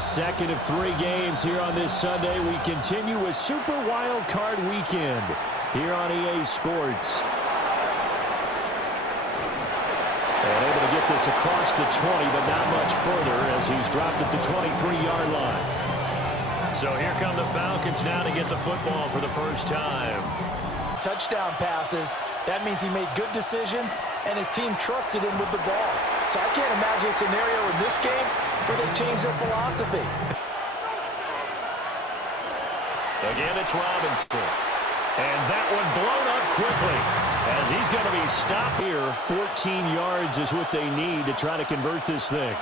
The second of 3 games here on this Sunday. We continue with Super Wild Card Weekend here on EA Sports. And able to get this across the 20, but not much further as he's dropped at the 23-yard line. So here come the Falcons now to get the football for the first time. Touchdown passes. That means he made good decisions, and his team trusted him with the ball. So I can't imagine a scenario in this game where they change their philosophy. Again, it's Robinson. And that one blown up quickly as he's going to be stopped here. 14 yards is what they need to try to convert this thing.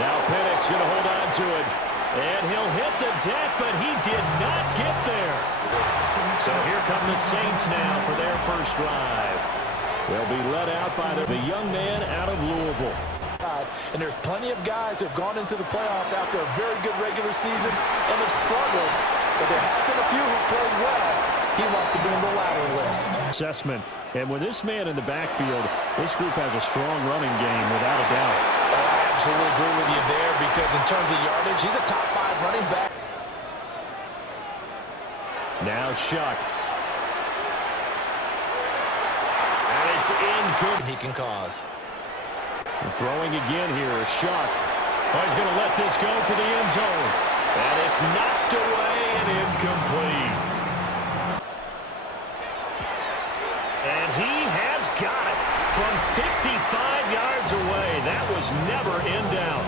Now Penix going to hold on to it. And he'll hit the deck, but he did not get there. So here come the Saints now for their first drive. They'll be led out by the young man out of Louisville. And there's plenty of guys who have gone into the playoffs after a very good regular season and have struggled. But there have been a few who played well. He wants to be in the latter list. Assessment. And with this man in the backfield, this group has a strong running game without a doubt. I absolutely agree with you there because in terms of yardage, he's a top 5 running back. Now Shuck. And it's incomplete. He can cause. And throwing again here, Shuck. Oh, he's going to let this go for the end zone. And it's knocked away and incomplete. And he has got it from 55 yards away. That was never in doubt.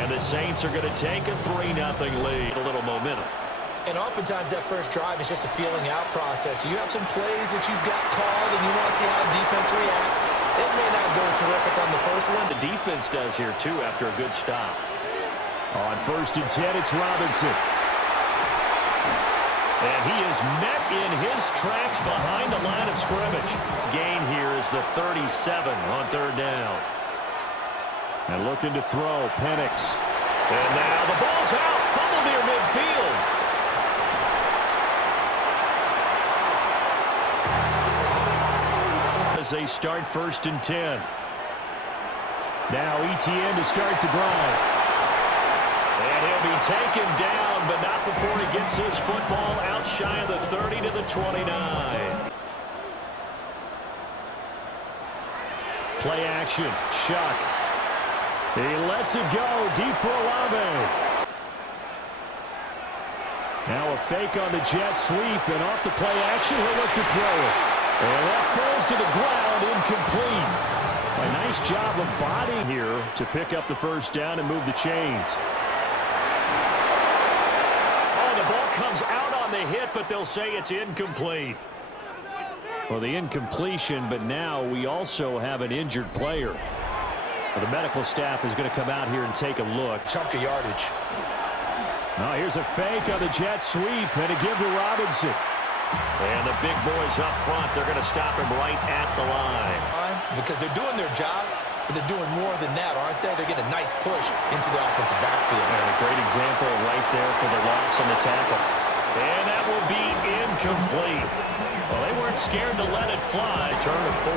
And the Saints are going to take a 3-0 lead. A little momentum. And oftentimes that first drive is just a feeling out process. You have some plays that you've got called and you want to see how the defense reacts. It may not go terrific on the first one. The defense does here too after a good stop. On 1st and 10, it's Robinson. And he is met in his tracks behind the line of scrimmage. Gain here is the 37 on 3rd down. And looking to throw, Penix. And now the ball's out. Fumble near midfield. As they start 1st and 10. Now Etienne to start the drive. And he'll be taken down, but not before he gets this football out shy of the 30 to the 29. Play action. Shuck. He lets it go deep for Olave. Now a fake on the jet sweep, and off the play action, he'll look to throw it. And that falls to the ground, incomplete. A nice job of body here to pick up the first down and move the chains. Oh, the ball comes out on the hit, but they'll say it's incomplete. Well, the incompletion, but now we also have an injured player. Well, the medical staff is going to come out here and take a look. Chunk of yardage. Now here's a fake on the jet sweep, and a give to Robinson. And the big boys up front, they're going to stop him right at the line. Because they're doing their job, but they're doing more than that, aren't they? They're getting a nice push into the offensive backfield. And a great example right there for the loss on the tackle. And that will be incomplete. Well, they weren't scared to let it fly. Turn of 4.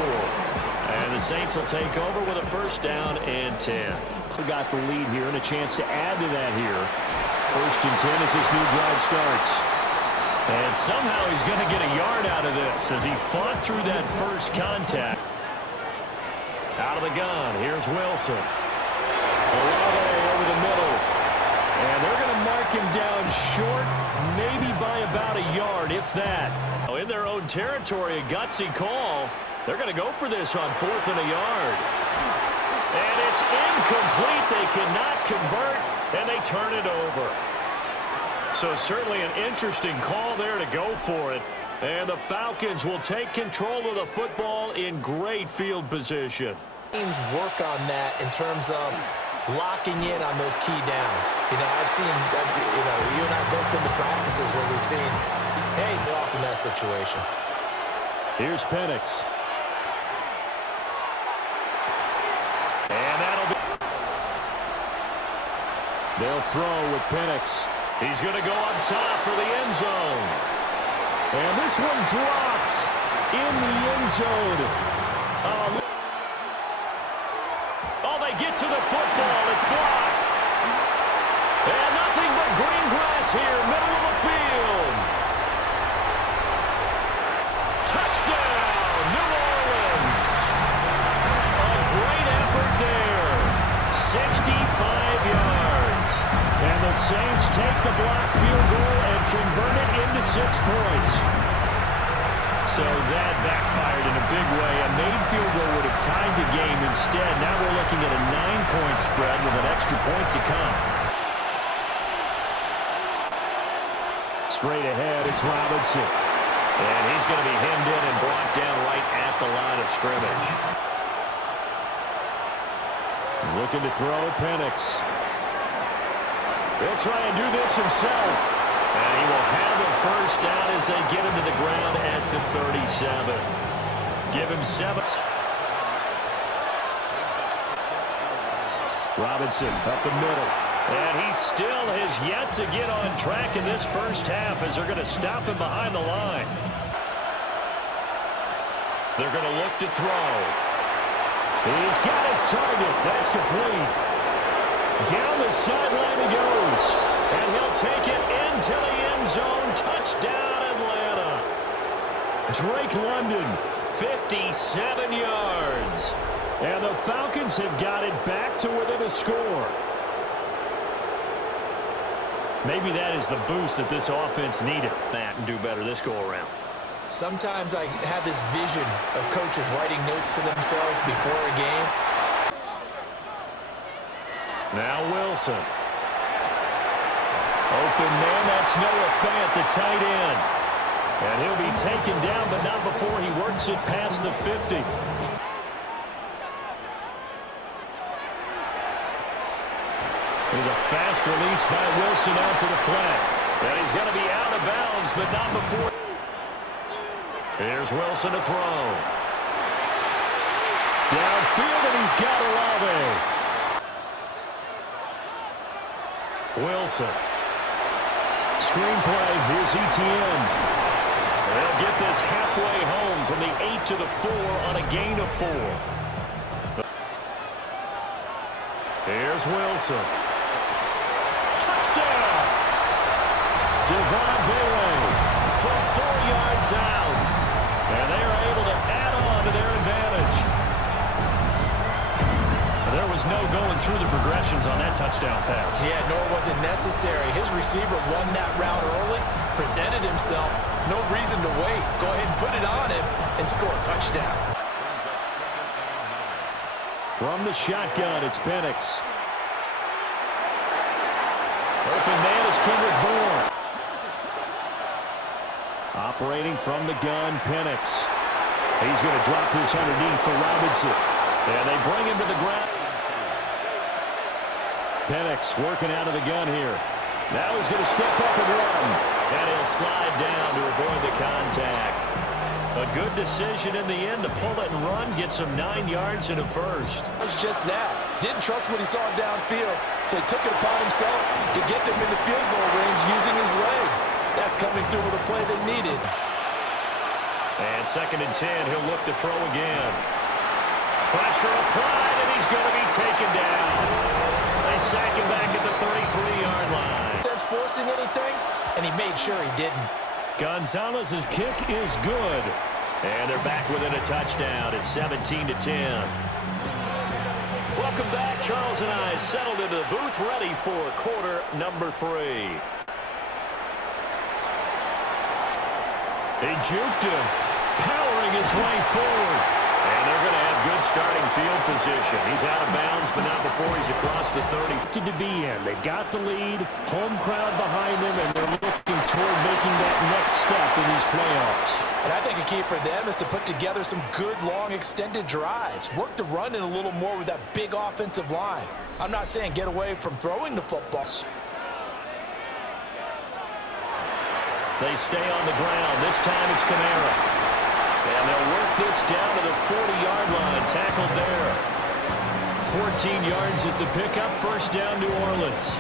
And the Saints will take over with a 1st down and 10. We got the lead here and a chance to add to that here. 1st and 10 as this new drive starts. And somehow he's going to get a yard out of this as he fought through that first contact. Out of the gun, here's Wilson. Olave over the middle. And they're going to mark him down short, maybe by about a yard, if that. In their own territory, a gutsy call. They're going to go for this on 4th and a yard. And it's incomplete. They cannot convert, and they turn it over. So certainly an interesting call there to go for it. And the Falcons will take control of the football in great field position. Teams work on that in terms of locking in on those key downs. You know, I've seen, you and I have both been to practices where we've seen, hey, they're off in that situation. Here's Penix. And that'll be... They'll throw with Penix. He's going to go up top for the end zone. And this one dropped in the end zone. Oh, they get to the football. It's blocked. And nothing but green grass here, middle of the field. Touchdown, New Orleans. A great effort there. 65 yards. And the Saints take the blocked field goal and convert it into 6 points. So that backfired in a big way. A made field goal would have tied the game instead. Now we're looking at a 9-point spread with an extra point to come. Straight ahead, it's Robinson. And he's going to be hemmed in and brought down right at the line of scrimmage. Looking to throw, Penix. He'll try and do this himself. And he will have a first down as they get him to the ground at the 37. Give him 7. Robinson up the middle. And he still has yet to get on track in this first half as they're going to stop him behind the line. They're going to look to throw. He's got his target. That's complete. Down the sideline he goes. And he'll take it into the end zone. Touchdown, Atlanta. Drake London, 57 yards. And the Falcons have got it back to within a score. Maybe that is the boost that this offense needed. That and do better this go-around. Sometimes I have this vision of coaches writing notes to themselves before a game. Now Wilson. Open man, that's Noah Fant, the tight end. And he'll be taken down, but not before he works it past the 50. There's a fast release by Wilson out to the flat. And he's going to be out of bounds, but not before. Here's Wilson to throw. Downfield, and he's got Olave. Wilson. Screenplay, here's ETN. They'll get this halfway home from the 8 to the 4 on a gain of 4. Here's Wilson. Touchdown! Devon Vele from 4 yards out. And they are able to add on to their advantage. There was no going through the progressions on that touchdown pass. Yeah, nor was it necessary. His receiver won that route early, presented himself. No reason to wait. Go ahead and put it on him and score a touchdown. From the shotgun, it's Penix. Open man is Kendrick Bourne. Operating from the gun, Penix. He's going to drop this underneath for Robinson. And they bring him to the ground. Penix working out of the gun here. Now he's going to step up and run. And he'll slide down to avoid the contact. A good decision in the end to pull it and run. Get some 9 yards and a first. It was just that. Didn't trust what he saw downfield. So he took it upon himself to get them in the field goal range using his legs. That's coming through with a play they needed. And 2nd and 10, he'll look to throw again. Pressure applied, and he's going to be taken down. They sack him back at the 33-yard line. That's forcing anything, and he made sure he didn't. Gonzalez's kick is good. And they're back within a touchdown at 17-10. Welcome back. Charles and I settled into the booth, ready for quarter number 3. They juked him, powering his way forward. And they're going to have good starting field position. He's out of bounds, but not before he's across the 30. To be in. They've got the lead, home crowd behind them, and they're looking toward making that next step in these playoffs. And I think a key for them is to put together some good, long, extended drives. Work the run in a little more with that big offensive line. I'm not saying get away from throwing the footballs. They stay on the ground. This time it's Kamara. And they'll work this down to the 40-yard line. Tackled there. 14 yards is the pickup. First down, New Orleans.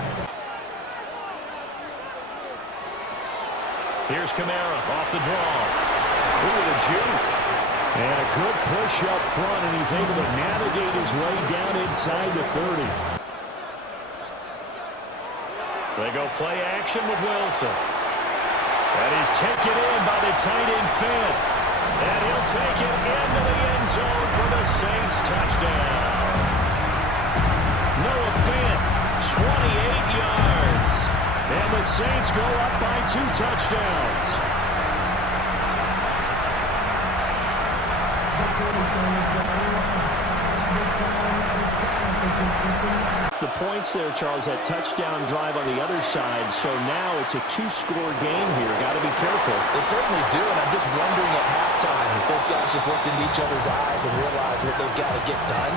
Here's Kamara off the draw. Ooh, the juke. And a good push up front, and he's able to navigate his way down inside the 30. They go play action with Wilson. And he's taken in by the tight end Finn. And he'll take it into the end zone for the Saints touchdown. Noah Finn, 28 yards. And the Saints go up by 2 touchdowns. The points there, Charles, that touchdown drive on the other side. So now it's a 2-score game here. Got to be careful. They certainly do, and I'm just wondering at halftime if those guys just looked into each other's eyes and realized what they've got to get done.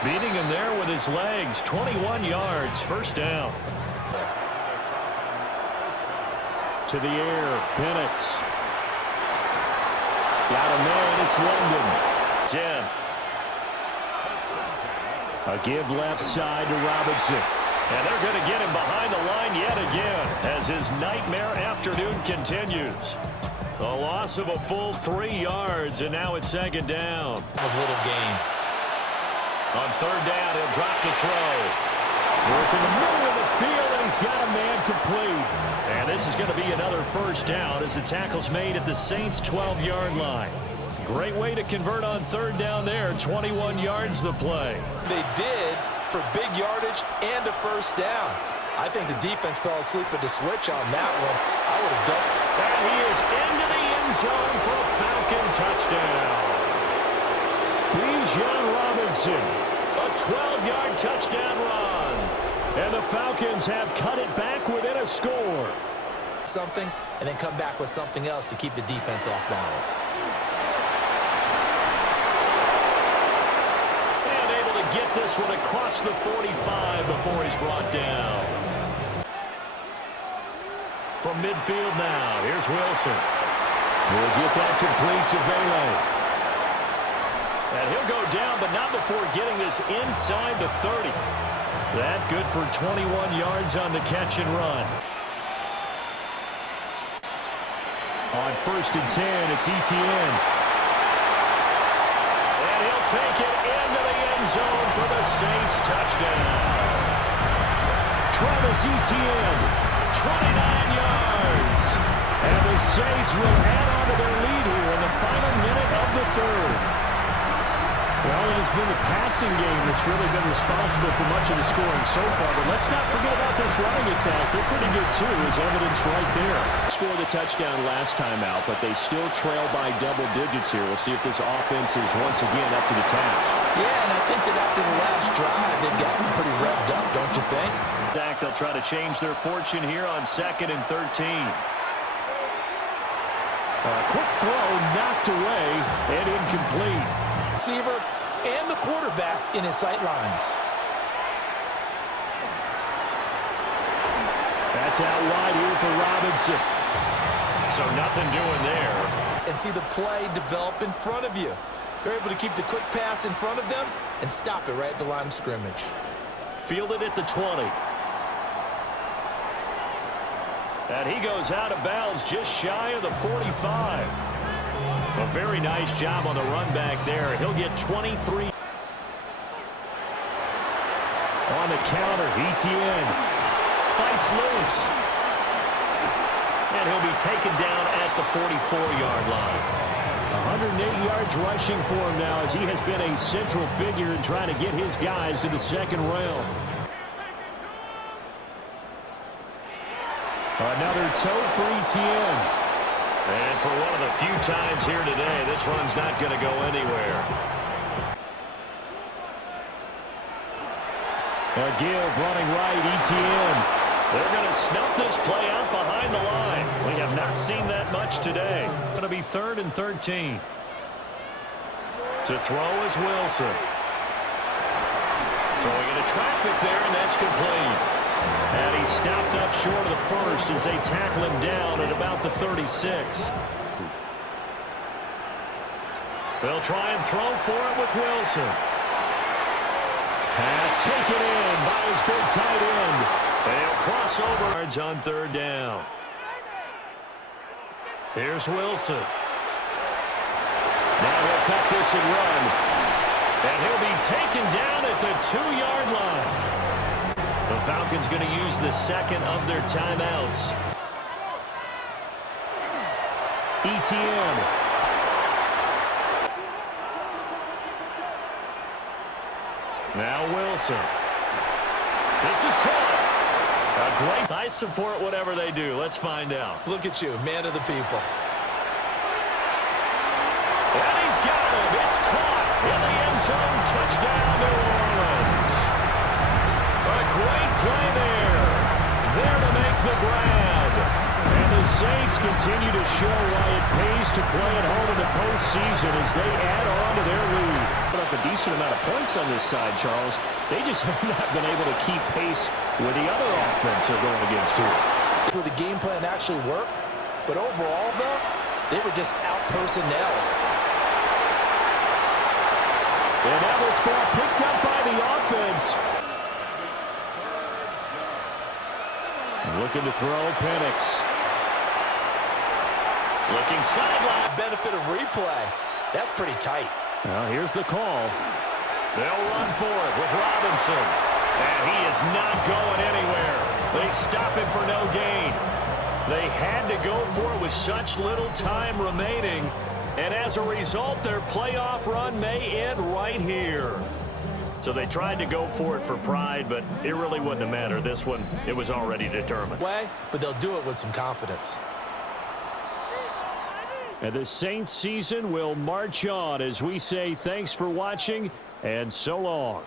Beating him there with his legs, 21 yards, first down. To the air, Penix. Got a man, it's London. 10. A give left side to Robinson. And they're going to get him behind the line yet again as his nightmare afternoon continues. A loss of a full 3 yards, and now it's second down. A little gain. On third down, he'll drop to throw. Working the middle of the field, and he's got a man complete. And this is going to be another first down as the tackle's made at the Saints' 12-yard line. Great way to convert on third down there. 21 yards the play. They did for big yardage and a first down. I think the defense fell asleep at the switch on that one. I would have done. And he is into the end zone for a Falcon touchdown. Bijan Robinson, a 12-yard touchdown run. And the Falcons have cut it back within a score. Something, and then come back with something else to keep the defense off balance. And able to get this one across the 45 before he's brought down. From midfield now, here's Wilson. We'll get that complete to Vele. And he'll go down, but not before getting this inside the 30. That good for 21 yards on the catch and run. On 1st and 10, it's Etienne. And he'll take it into the end zone for the Saints touchdown. Travis Etienne, 29 yards. And the Saints will add on to their lead here in the final minute of the third. Well, it has been the passing game that's really been responsible for much of the scoring so far. But let's not forget about this running attack. They're pretty good, too, as evidence right there. Scored the touchdown last time out, but they still trail by double digits here. We'll see if this offense is once again up to the task. Yeah, and I think that after the last drive, they've gotten pretty revved up, don't you think? They'll try to change their fortune here on 2nd and 13. A quick throw knocked away and incomplete. Receiver and the quarterback in his sight lines. That's out wide here for Robinson. So nothing doing there. And see the play develop in front of you. They're able to keep the quick pass in front of them and stop it right at the line of scrimmage. Fielded at the 20. And he goes out of bounds just shy of the 45. A very nice job on the run back there. He'll get 23. On the counter, Etienne fights loose. And he'll be taken down at the 44-yard line. 108 yards rushing for him now as he has been a central figure in trying to get his guys to the second round. Another toe for Etienne. And for one of the few times here today, this run's not going to go anywhere. A give running right, Etienne. They're going to snuff this play out behind the line. We have not seen that much today. Going to be 3rd and 13. To throw is Wilson. Throwing into traffic there, and that's complete. And he's stopped up short of the first as they tackle him down at about the 36. They'll try and throw for it with Wilson. Pass taken in by his big tight end. And he'll cross over on third down. Here's Wilson. Now he'll tuck this and run. And he'll be taken down at the 2-yard line. The Falcons going to use the second of their timeouts. ETN. Now Wilson. This is caught. I support whatever they do. Let's find out. Look at you, man of the people. And he's got him. It's caught in the end zone. Touchdown, New Orleans. A great play there. There to make the grab. And the Saints continue to show why it pays to play at home in the postseason as they add on to their lead. Put up a decent amount of points on this side, Charles. They just have not been able to keep pace with the other offense they're going against too. Where the game plan actually worked, but overall, though, they were just out-personnel. And now this ball picked up by the offense. Looking to throw, Penix. Looking sideline. Benefit of replay. That's pretty tight. Well, here's the call. They'll run for it with Robinson. And he is not going anywhere. They stop him for no gain. They had to go for it with such little time remaining. And as a result, their playoff run may end right here. So they tried to go for it for pride, but it really wouldn't have mattered. This one, it was already determined. But they'll do it with some confidence. And the Saints season will march on as we say thanks for watching and so long.